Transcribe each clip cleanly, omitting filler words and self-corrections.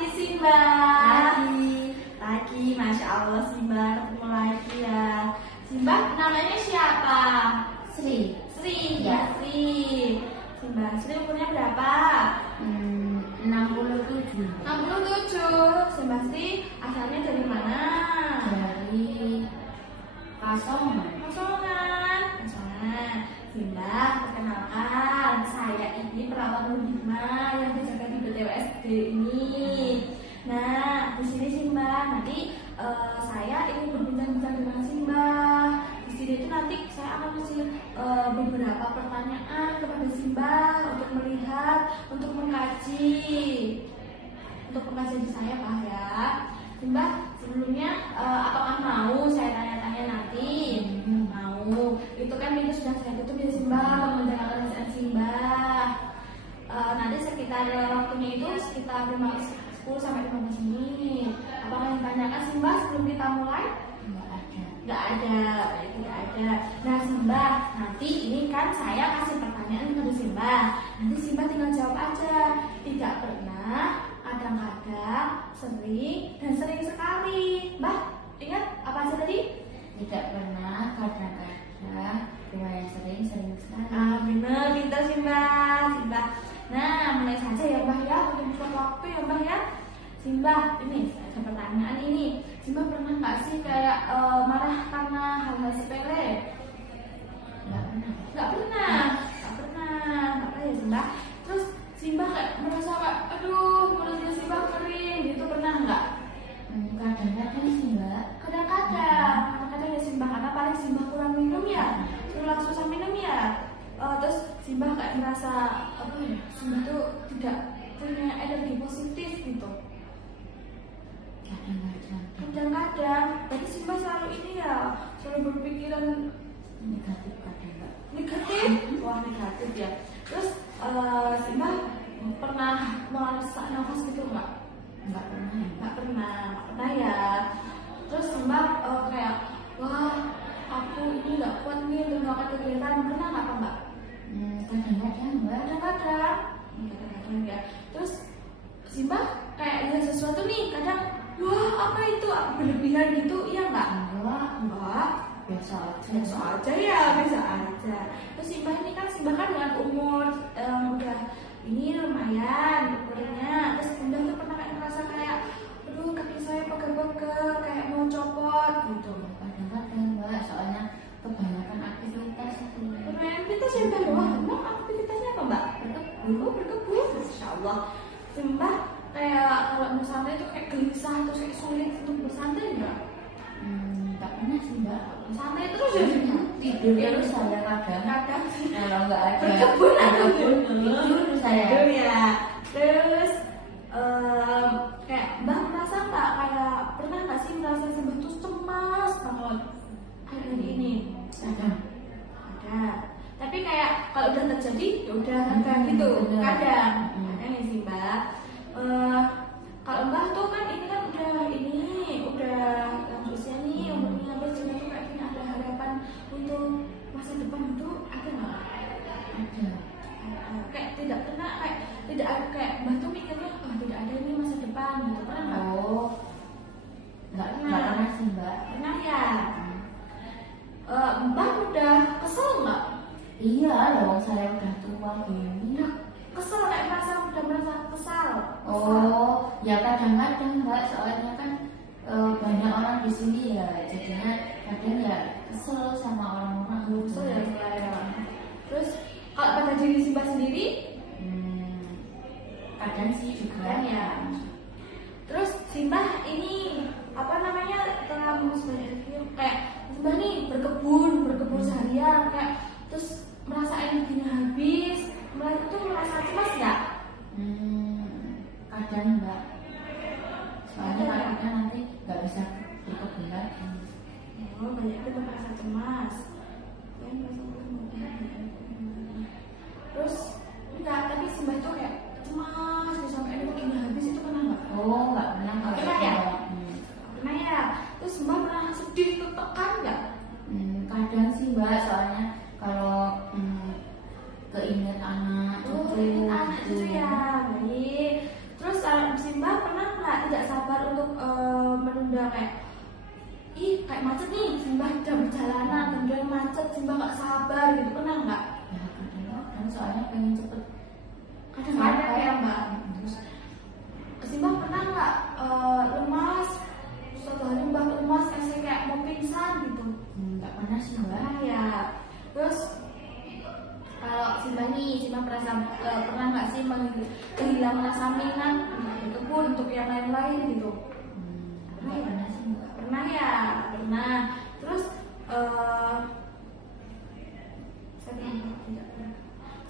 pagi Simba. Pagi, Masya Allah Simba, ketemu lagi ya. Simba, namanya siapa? Sri. Sri, Ya. Sri. Simba, Sri umurnya berapa? 67. 67. Simba Sri asalnya dari mana? Dari Kasongan. Kasongan. Simba, perkenalkan, saya ini perawat rumah yang berjaga di BTWSD ini. Nah, di sini Simba, nanti saya ingin berbincang-bincang dengan Simba. Di sini itu nanti saya akan kasih beberapa pertanyaan kepada Simba untuk melihat, untuk mengkaji, untuk pengkajian saya, Pak ya. Simba, sebelumnya apakah mau saya tanya-tanya nanti? Mau. Itu kan itu sudah saya tutup ya Simba, mengerjakan kerjaan Simba. Nanti sekitar waktunya itu sekitar 10 sampai 15 menit. Apakah yang ditanyakan Simba sebelum kita mulai? Nggak ada, itu nggak ada. Nah Simba, nanti ini kan saya kasih pertanyaan kepada Simba. Nanti Simba tinggal jawab aja. Tidak pernah, kadang-kadang, sering, dan sering sekali. Mbak, ingat apa aja tadi? Tidak pernah, kadang-kadang, lumayan sering sekali. Bener, pintar Simba. Nah, mulai saja ya Mbak ya, untuk bukan waktu ya Mbak ya. Simba, ini ada pertanyaan ini. Simba pernah nggak sih kayak marah karena hal-hal sepele? Nggak pernah. Nggak pernah ya Simba. Terus Simba kayak merasa kayak, aduh mulutnya Simba kering gitu, pernah nggak? Kadang-kadang sih Mbak. Kadang-kadang ya Simba, karena paling Simba kurang minum ya, kurang susah minum ya. Terus Simba kayak merasa apa ya, Simba tuh tidak punya energi positif gitu. Kadang-kadang, berarti Simba selalu ini ya, selalu berpikiran Negatif kadang Mbak. negatif. Wah, negatif ya. Terus Simba pernah merasa nafas gitu nggak? Nggak pernah ya. Nggak pernah ya. Terus Simba kayak, wah aku ini nggak kuat nih untuk melakukan kegiatan, pernah nggak apa Mbak? Kadang-kadang Mbak. Kadang-kadang ya. Terus Simba kayak lihat sesuatu nih, kadang wah apa itu, apa berlebihan gitu, iya nggak? Enggak, Biasa aja. biasa aja. Terus Simba ini kan dengan umur udah ini lumayan umurnya. Terus Simba tuh pernah kayak ngerasa kayak, aduh kaki saya pegel-pegel kayak mau copot gitu. Kadang-kadang Mbak, soalnya kebanyakan aktivitas itu. Lumayan kita Simba, wah emang aktivitasnya apa Mbak? Berkebun, Masya Allah. Simba kayak kalau mau santai itu kayak gelisah terus kayak sulit untuk bersantai nggak? Nggak pernah sih Mbak. Santai terus ya? Tidur terus saya kadang. Kalau nggak ada Berkebun tidur saya. Tidur ya. Terus kayak Mbak merasa nggak kayak pernah nggak sih merasa Simba tuh cemas banget hari ini? Ada. Tapi kayak kalau udah terjadi ya udah kayak gitu. Kadang ya sih Mbak. Kalau Mbak tuh kan ini kan udah yang usia nih umurnya hampir Simba tuh kayak punya ada harapan untuk masa depan itu ada nggak? Ada. Kayak tidak pernah tidak ada kayak Mbak tuh mikirnya tidak ada ini masa depan gitu, pernah nggak? Nggak pernah sih Mbak. Pernah ya. Mbak udah kesel nggak? Iya dong, saya udah tua gini. Kesel kayak udah merasa kesal. Ya kadang-kadang Mbak, soalnya kan banyak orang di sini ya, jadinya kadang ya kesel sama orang-orang. Kesel ya mulai. Terus kalau pada diri Simba sendiri? Kadang sih juga ya. Terus Simba ini apa namanya telah kayak Simba nih berkebun seharian kayak terus merasa energinya habis, merasa cemas nggak? Kadang Mbak, soalnya kadang nanti nggak bisa berkebun lagi. Banyak itu merasa cemas. Terus enggak, tapi Simba itu kayak cemas sampai energinya habis, itu pernah nggak? Nggak pernah. Pernah ya? Pernah ya. Terus Mbak pernah sedih tertekan nggak? Kadang sih Mbak, soalnya kalau keinget anak Anak itu ya, baik. Terus Simba pernah kayak ih kayak macet nih, Simbah jam perjalanan kemudian macet, Simbah nggak sabar gitu, pernah nggak? Ya kadang-kadang soalnya pengen cepet Kadang-kadang ya Mbak. Terus Simbah pernah nggak lemas, suatu hari Mbah lemas kayak mau pingsan gitu? nggak pernah sih mbak. Nah ya, terus kalau Simbah pernah nggak sih kehilangan rasa minat di kebun untuk yang lain-lain gitu? Nggak pernah sih mbak. Pernah ya, pernah. Terus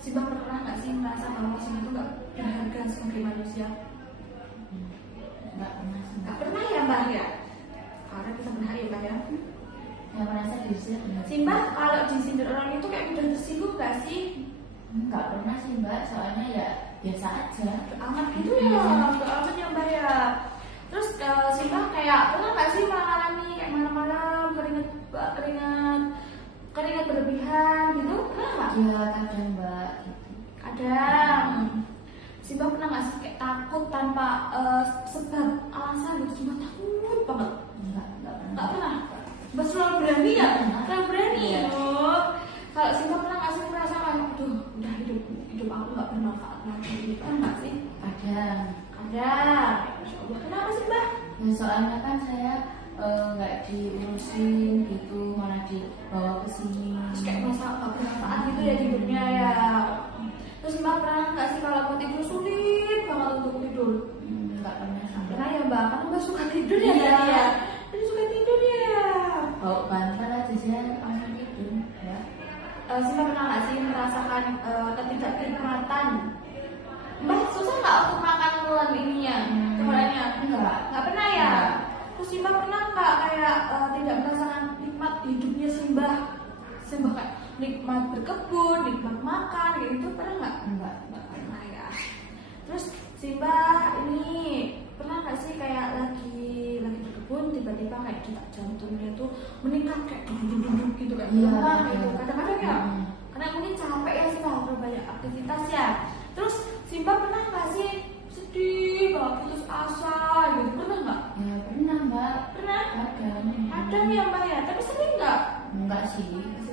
Simbah pernah nggak sih merasa bahwa Simbah itu nggak berharga sebagai manusia? Nggak pernah sih Nggak mbak. pernah ya Mbak ya? Karena kita benar ya Mbak ya. Nggak merasa diri saya benar. Simbah kalau disindir orang itu kayak udah tersinggung nggak sih? Nggak pernah sih mbak, soalnya ya biasa aja. Amat gitu ya, nggak amat ya Mbak ya. Terus Simbah kayak pernah nggak sih mengalami kayak malam-malam keringat berlebihan gitu? Pernah nggak? Ya kadang mbak gitu. Kadang. Simbah pernah nggak sih kayak takut tanpa sebab alasan gitu? Simbah takut banget. Nggak pernah. Nggak pernah. Mbak selalu berani ya? Selalu berani. Iya. Oh. Kalau Simbah pernah nggak sih merasa kayak, aduh, udah hidup aku nggak bermanfaat lagi. Pernah nggak sih? Kadang. Kadang. Masya Allah. Kenapa sih Mbak? Ya soalnya kan saya nggak diurusin gitu, malah dibawa ke sini. Terus kayak merasa nggak bermanfaat gitu ya di hidupnya ya. Terus Mbak pernah nggak sih kalau mau tidur sulit banget untuk tidur? Nggak pernah sih mbak. Pernah ya Mbak? Karena Mbak suka tidur ya Iya. tadi ya. Tadi suka tidur ya. Bawa bantal aja saya langsung tidur ya. Simbah pernah nggak sih merasakan ketidaknikmatan? Mbak susah nggak untuk makan bulan ininya? Sebenarnya nggak pernah ya. Terus Simbah pernah nggak kayak tidak merasakan nikmat hidupnya Simbah? Simbah kayak nikmat berkebun, nikmat makan, kayak gitu pernah nggak? Nggak pernah ya. Terus Simbah ini pernah nggak sih kayak lagi berkebun tiba-tiba kayak detak jantungnya tuh meningkat kayak duduk gitu kayak Iya, lemah iya. gitu. Kadang-kadang ya. Karena mungkin capek ya Simbah banyak aktivitas ya. Terus Simbah pernah nggak sih sedih banget putus asa gitu? Pernah nggak? Ya pernah mbak. Pernah? Kadang. Ada ya Mbak ya. Tapi sering nggak? Enggak sih.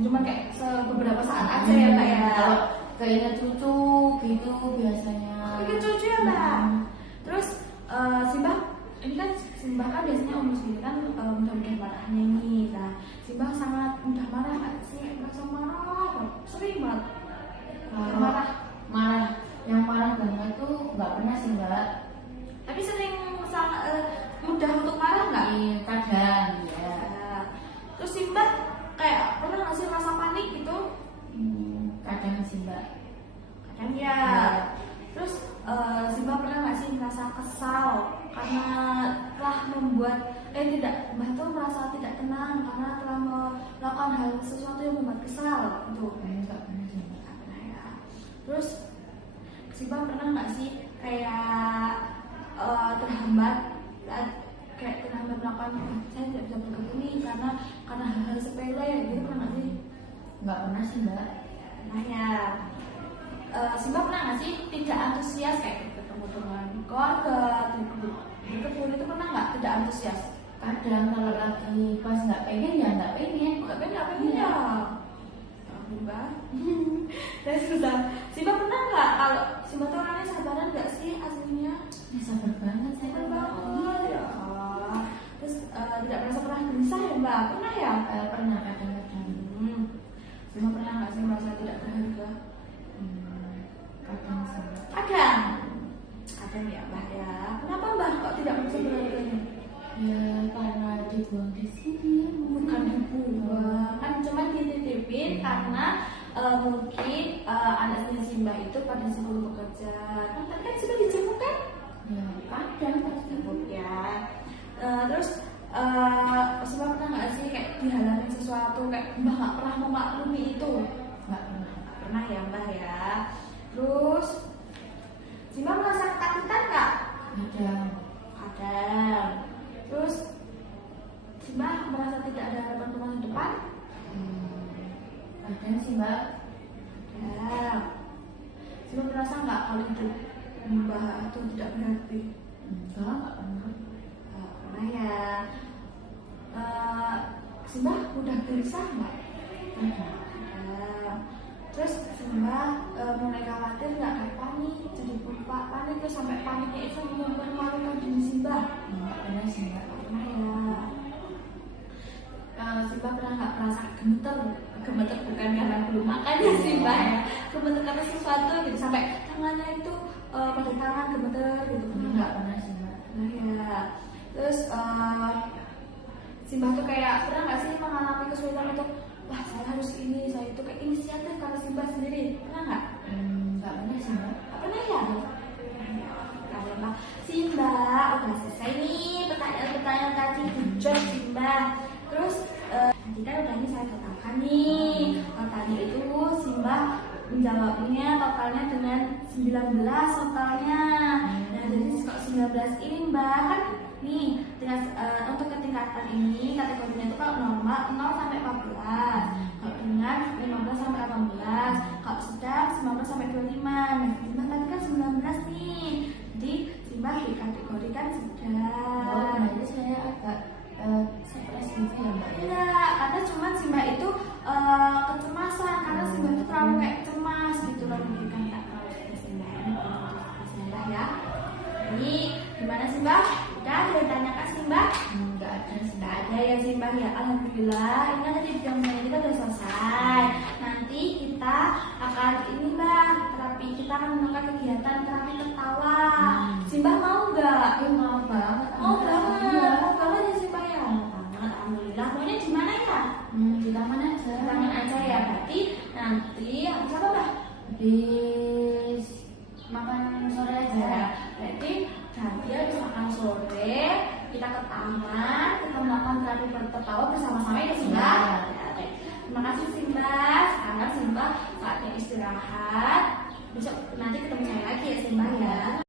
Cuma kayak beberapa saat aja ya Mbak ya. Kalau keinget cucu gitu biasanya. Bikin cucu ya Mbak. Terus Simbah ini kan Simbah kan biasanya umur segini kan mudah-mudahan marahnya nih. Nah Simbah sangat mudah marah nggak sih? Merasa marah, sering banget. Marah. Yang marah banget tuh nggak pernah sih mbak. Tapi sering sangat mudah untuk marah nggak? Kadang ya. Nah, terus Simbah kayak pernah nggak sih merasa panik gitu? Kadang sih mbak. Kadang ya. Terus Simbah pernah nggak sih merasa kesal karena telah membuat Mbah tuh merasa tidak tenang karena telah melakukan hal sesuatu yang membuat kesal gitu. Nggak pernah sih mbak. Nggak pernah ya. Terus Simbah pernah nggak sih kayak terhambat melakukan saya tidak bisa berkebun nih karena hal-hal sepele gitu, pernah nggak sih? Nggak pernah sih mbak. Nah ya, Simbah pernah nggak sih tidak antusias kayak ketemu dengan keluarga, berkebun itu pernah nggak tidak antusias? Kadang kalau lagi pas nggak pengen ya nggak pengen. Nggak pengen ya. Mbak, dan sudah. Simbah pernah nggak kalau Simbah tuh orangnya sabaran nggak sih aslinya? Ya sabar banget saya. Sabar banget ya. Terus tidak merasa pernah gelisah ya Mbak? Pernah ya? Pernah kadang-kadang. Simbah pernah nggak sih merasa tidak berharga? Kadang sih mbak. Kadang ya Mbak ya. Kenapa Mbak kok tidak merasa berharganya? Ya karena dibuang di sini. Bukan dibuang, kan cuma dititipin karena mungkin anaknya Simbah itu pada sebelum bekerja. Kan tadi kan sudah dijemput kan? Ya kadang pasti. Ya. Terus Simbah pernah nggak sih kayak dihalangi sesuatu kayak Mbah nggak pernah memaklumi itu? Nggak pernah. Nggak pernah ya Mbah ya. Terus Simbah merasa ketakutan nggak? Kadang. Terus Simbah merasa tidak ada harapan ke masa depan? Kadang sih mbak. Kadang. Simbah merasa nggak kalau hidup Mbah itu tidak berarti? Nggak pernah. Nggak pernah ya. udah gelisah nggak? Tidak. Nah, terus Simba mulai khawatir nggak kayak panik, jadi panik terus sampai paniknya itu memalukan diri Simba. Enggak pernah sih Mbak. Pernah ya. Simba pernah nggak merasa gemeter? Gemeter bukan karena belum makan ya Simba ya, gemeter karena sesuatu gitu sampai tangannya itu pakai tangan gemeter gitu. Enggak pernah sih Mbak. Nah ya, terus Simba tuh kayak pernah nggak sih mengalami kesulitan itu? Wah saya harus ini, saya itu kayak inisiatif karena Simba sendiri, pernah nggak? Enggak pernah sih Mbak. Nggak pernah ya? Karena Simba udah selesai nih pertanyaan-pertanyaan tadi, good job Simba. Terus nanti kan udah ini saya katakan nih, totalnya itu Simba menjawabnya totalnya dengan 19 totalnya. Nah jadi kalau 19 ini Mbak kan nih dengan untuk ketingkatan ini kategorinya itu kalau normal 0 sampai 14, kalau dengan 15 sampai 18, kalau sedang 19 sampai 25. Nah Simba tadi kan 19 nih, jadi Simba dikategorikan sedang. Jadi saya agak stres gitu ya Mbak ya. Iya, karena cuma Simba itu kecemasan karena Simba itu terlalu kayak cemas gitu loh, memberikan tak terlalu stres Simba ya. Ini gimana Simba? Udah ada yang tanyakan Simba? Enggak ada sih. Nggak ada ya Simba ya. Alhamdulillah. Ini kan tadi bidangnya kita udah selesai. Nanti kita akan ini Mbak terapi, kita akan melakukan kegiatan terapi tertawa. Simba mau nggak? Mau banget. Mau banget ya Simba ya. Alhamdulillah. Maunya di mana ya? Di taman aja. Di taman aja ya. Berarti nanti habis apa Mbak? Habis makan sore aja. Ya. Berarti nanti habis makan sore kita ke taman, kita melakukan terapi tertawa bersama-sama ya Simba. Ya, oke. Terima kasih Simba. Sekarang Simba saatnya istirahat. Besok nanti ketemu saya lagi ya Simba ya.